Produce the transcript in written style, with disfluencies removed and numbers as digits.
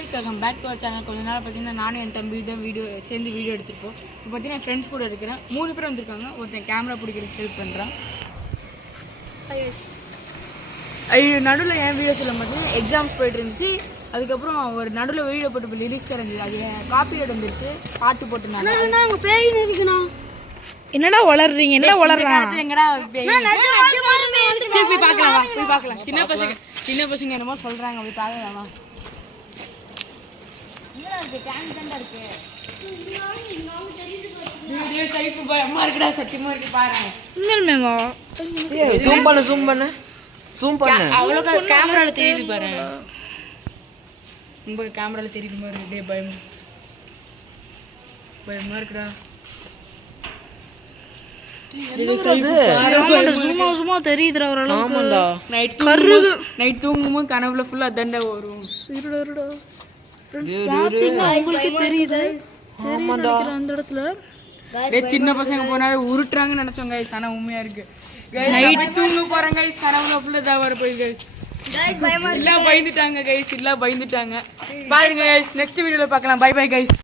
guys, welcome back to our channel. கொஞ்ச நாள் பார்த்தீங்கன்னா நானும் என் தம்பி தான் சேர்ந்து வீடியோ எடுத்துருப்போம். இப்போ பார்த்தீங்கன்னா ஃப்ரெண்ட்ஸ் கூட இருக்கிறேன். 3 பேர் வந்திருக்காங்க. ஒருத்தன் கேமரா பிடிக்கிறதுக்கு ஹெல்ப் பண்ணுறான். நடுவில் என் வீடியோ சொல்லும் போது எக்ஸாம்ஸ் போயிட்டு இருந்துச்சு. அதுக்கப்புறம் ஒரு நடுவில் வீடியோ போட்டு லிரிக்ஸ் இருந்துச்சு. அது காப்பி வந்துருச்சு. பாட்டு போட்டுருந்தாங்க. என்னடா வளர்றீங்க? என்ன வளர்றாங்க? எங்கடா போய் பார்க்கலாம், போய் பார்க்கலாம். சின்ன பசங்க என்னமோ சொல்றாங்க, போய் பார்க்கலாமா? பயமா இருக்குடா, சத்தியமா இருக்கு பாருங்க. ஜூம் பண்ணு. அவ்வளோ கேமரால தெரியுது பாரு. உங்க கேமரால தெரியுது பாரு. டேய் பயமா இருக்குடா. நைட் தூங்கும்போது கனவுல ஃபுல்லா தண்டை வரும். சின்ன பசங்க போனாலே உருட்டுறாங்கன்னு நினைச்சோம் கைஸ். ஆனா உண்மையா இருக்கு. நைட் தூங்க போறாங்க கைஸ், கனவுல ஃபுல்லா தான் வர போய் கைஸ். இல்ல பயந்துட்டாங்க கைஸ், இல்ல பயந்துட்டாங்க. பாருங்க கைஸ், நெக்ஸ்ட் வீடியோல பார்க்கலாம். Bye bye guys.